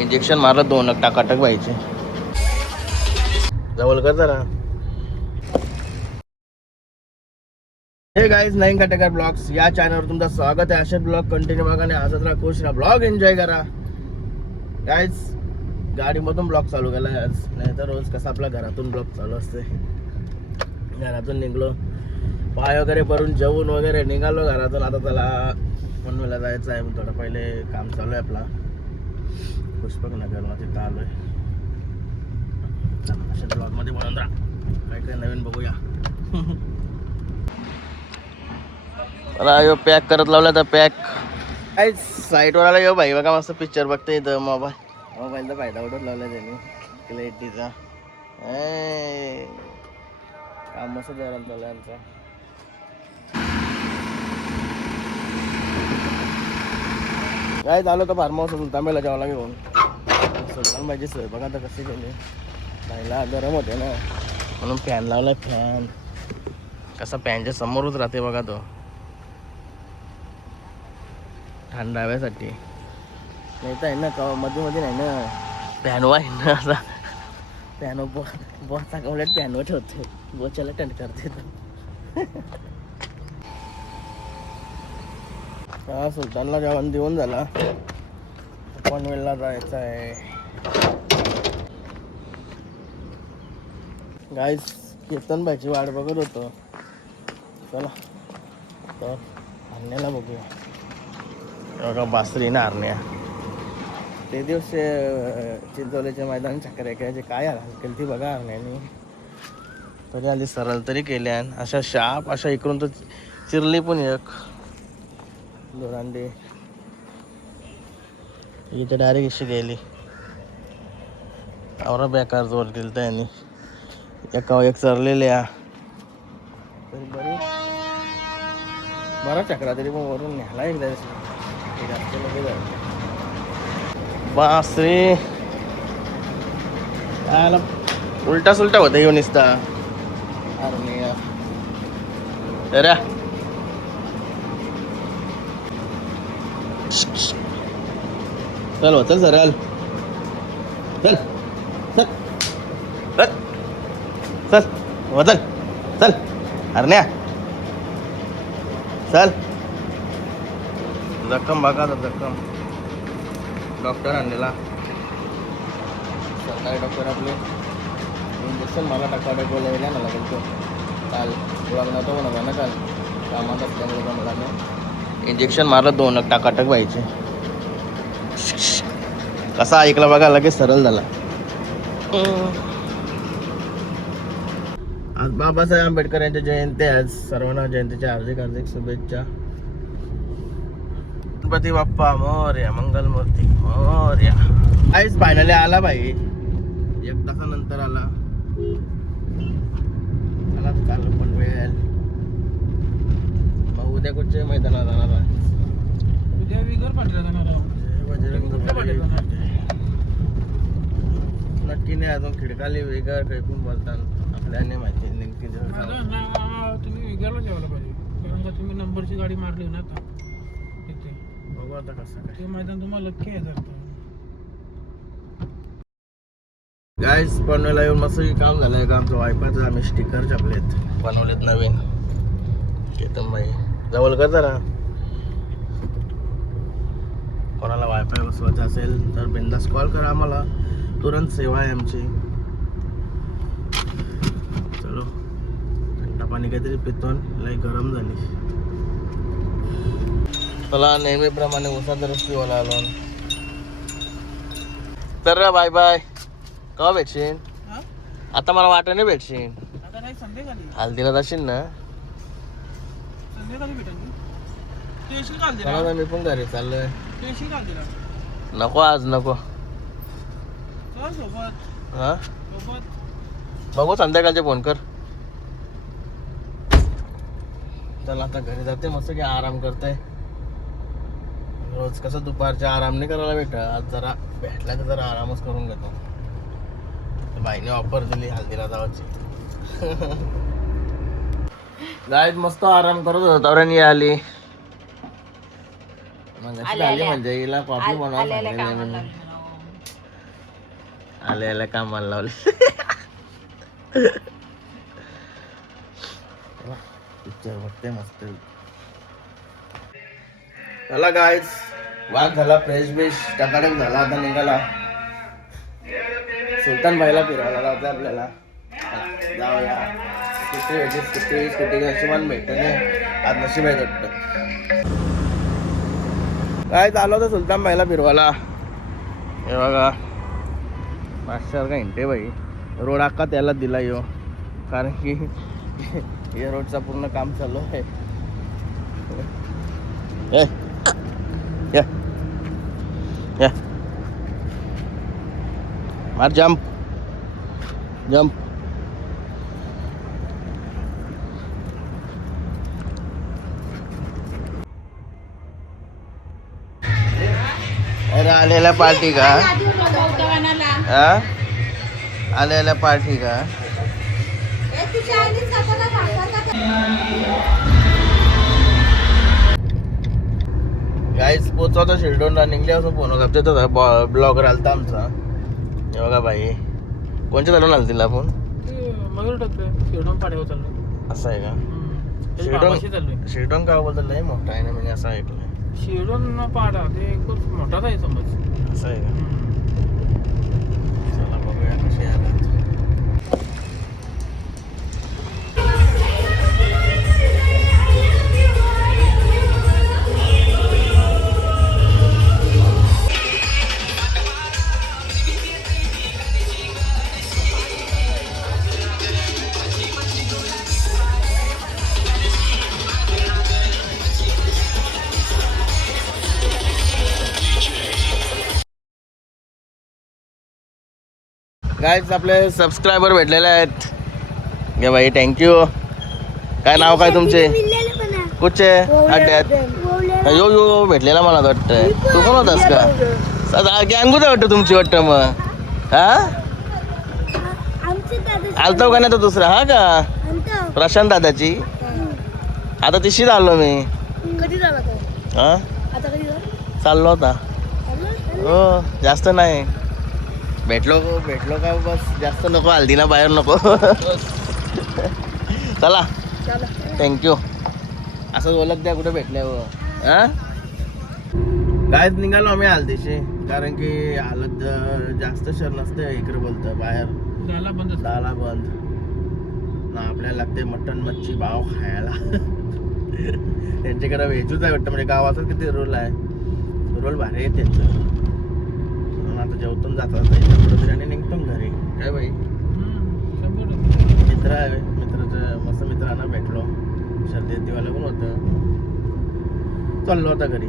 Injection मारलं 2 टाकाटक व्हायचे. जवळ कर जरा. हे गाईज नाईन काटेकर ब्लॉग्स या चॅनलवर तुमचं स्वागत आहे. असेच ब्लॉग कंटिन्यू बघा आणि हसत राहा, खुश राहा, ब्लॉग एन्जॉय करा. गाईज गाडीमधून ब्लॉग चालू केला आज, नाही तर रोज कसं आपल्या घरातून ब्लॉग चालू असते. घरातून निघलो, पाय वगैरे भरून जेवून वगैरे निघालो घरातून. आता त्याला पनवेलला जायचं आहे. थोडं पहिले काम चालू आहे आपला पुष्पकनगरला, तिथं आलोय. अशा ब्लॉगमध्ये बनवून राहा, काय काय नवीन बघूया. मला यो पॅक करत लावला तर पॅक काय साईटवर आला. यो भाई बघा मस्त पिक्चर बघते इथं. मोबाईलचा फायदा उडत लावला त्यांनी क्लॅरिटीचा. काम मस्त जोरात चालू आहे आमचा. काय झालं तर फार्म हाऊस तांब्याला जेवायला घेऊन सुलतान पाहिजे सोय बघा आता कशी केली. पहिला गरम होते ना म्हणून फॅन लावलाय. फॅन कसा फॅनच्या समोरच राहते बघा तो, थंड हव्यासाठी. नाही तर आहे ना का मध्ये मध्ये नाही ना फॅनवा आहे ना असा. फॅन बॉसचा कमलेट फॅनवर ठेवते, बोचाला टंट करते. हा सुलतानला जेवण देऊन झाला, पनवेलला जायचं आहे. गाईस कीर्तन भाईची वाट बघत होतो. चला तर हरण्याला बघूया. बघा बासरी ना हरण्या. ते दिवस चिंचोलीच्या मैदान चक्कर खेळायचे काय केली ती बघा हरण्यानी. तरी आली सरळ तरी केल्या. अशा शाप अशा इकडून तर चिरली पण एक दोरांडी इथे डायरेक्ट इशी गेली. आवरा बेकार जोर दिल त्यांनी. एका एक चरलेल्या तरी बरा चक्रा तरी पण वरून न्यायला एकदा जास्त मध्ये झालं. बासरी आला उलटा सुलटा होता येऊन निसता. अरे चल हो चल सरळ चल चल चल चल हो चल चल हरण्या चल. जखम बघा तर जखम. डॉक्टर आणलेला सरकारी डॉक्टर आपले. इंजेक्शन मला टाकावं ना लागेल तो. काल ओळख नव्हतं म्हणा ना काल कामात असल्यामुळे का मला इंजेक्शन मारलं 2 टाकाटक व्हायचे. कसा ऐकला बघा लगेच सरळ झाला. आज बाबासाहेब आंबेडकर यांची जयंती. आज सर्वांना जयंतीच्या हार्दिक शुभेच्छा. गणपती बाप्पा मोरया, मंगलमूर्ती मोरया. आईच फायनली आला भाई, 1 तासानंतर आला. आला तर चाललं पण वेळ. मग उद्या कुठच्या मैदानात जाणार आहे? उद्या विगर पाटीला जाणार आहोत. नक्की नाही अजून. खिडकाली वेगळं काही पण बोलतात आपल्याला माहिती नेमकी. तुम्ही विगरला जेवायला पाहिजे, कारण का तुम्ही नंबरची गाडी मारली ना आता तिथे. बघू आता कसं काय ते मैदान तुम्हाला लक्की आहे. जर गाईस पनवेलला येऊन मस्त काम झालंय का आमचं वायफायचं. आम्ही स्टिकर छापलेत बनवलेत नवीन. केतन भाई जवळ कर जरा. कोणाला वायफाय बसवायचा असेल तर बिंदास कॉल करा आम्हाला, तुरंत सेवा आहे आमची. चलो थंड पाणी काहीतरी पितो, लई गरम झाली. चला नेहमीप्रमाणे उसाचा रस पिवायला आलो. तर बाय बाय. केव्हा भेटशील? आता मला वाटत नाही भेटशील. आता नाही, संध्याकाळी हल्दीला जाशील ना? संध्याकाळी भेटेल. तू येशील का चला हल्दीला? मी पण घरी चाललोय. तू येशील का हल्दीला? नको आज नको. चल सोबत. हा सोबत बघू संध्याकाळचे फोन कर. चला आता घरी जाते मस्त की आराम करते. रोज कसं दुपारच्या आराम नाही करायला भेटत. आज जरा भेटला तर जरा आरामच करून घेतो. बाईने ऑफर दिली हल्दीला जावाची. गाईज मस्त आराम करत होता तवऱ्यानी आली. मग आली म्हणजे हिला कॉफी बनवायला सांगितलेली. आले कामाला लावले. पिक्चर बघते मस्त. चला गाईज, वाघ झाला फ्रेश बिश टकाटक झाला. आता निघाला सुलतान भाईला फिरायला लावते आपल्याला. जाऊया. स्कूटी भेटली, स्कूटी नशिबान भेटत नाही. आज नशीब आहे वाटतं. काय चालू होतं सुलतान भाईला फिरवायला. हे बघा मागच्यासारखा हिंटे बाई. रोड अख्खा त्याला दिला यो, कारण की या रोडचा पूर्ण काम चालू आहे. या मार जंप जंप. अरे आलेला पार्टी का? आलेला पार्टी का? गाईज पोचवतो शिरडोन रनिंगले असं फोन होता आमच्या ब्लॉगर आलता आमचा. हे बघा बाई कोणच्या चालून आलं तिला आपण मयूर टप्पे शिरडोन पाड्यावर चाललोय. असं आहे का? चाललोय. शिरडोन गावाबद्दल लय मोठा आहे ना, म्हणजे असं ऐकलंय. शिरडोन पाडा ते खूप मोठाच आहे समज. असं आहे का? चला बघूया कशी आलात. गाईज आपले सबस्क्रायबर भेटलेले आहेत. घे बाई थँक्यू. काय नाव काय तुमचे? कुठचे अड्ड्यात? यो यो भेटलेला मला वाटतं. तू कोण होतास का? गँगूच वाटतं तुमची वाटतं मग. हा आलतो का नाही तो दुसरा? हा का प्रशांत दादाची? आता तिशीच आलो मी. हा चाललो होता. हो जास्त नाही. भेटलो का बस, जास्त नको. हल्दीना बाहेर नको. चला थँक्यू. असंच बोलत द्या कुठे भेटल्यावर. हा गायच निघालो आम्ही हल्दीशी, कारण की हालत जास्त शर नसते इकडे बोलतं बाहेर. झाला बंद. ना आपल्याला लागते मटण मच्छी भाव खायला. त्यांच्याकडे व्हेजच आहे वाटतं, म्हणजे गावाचाच किती रोल आहे. रोल भारी आहे त्यांचं. आता जेवतून जातात आणि निघतो घरी. काय बाई मित्र आहे, मित्राचं मस्त मित्रांना भेटलो. शर्दी दिवाला पण होतं, चाललो होता घरी.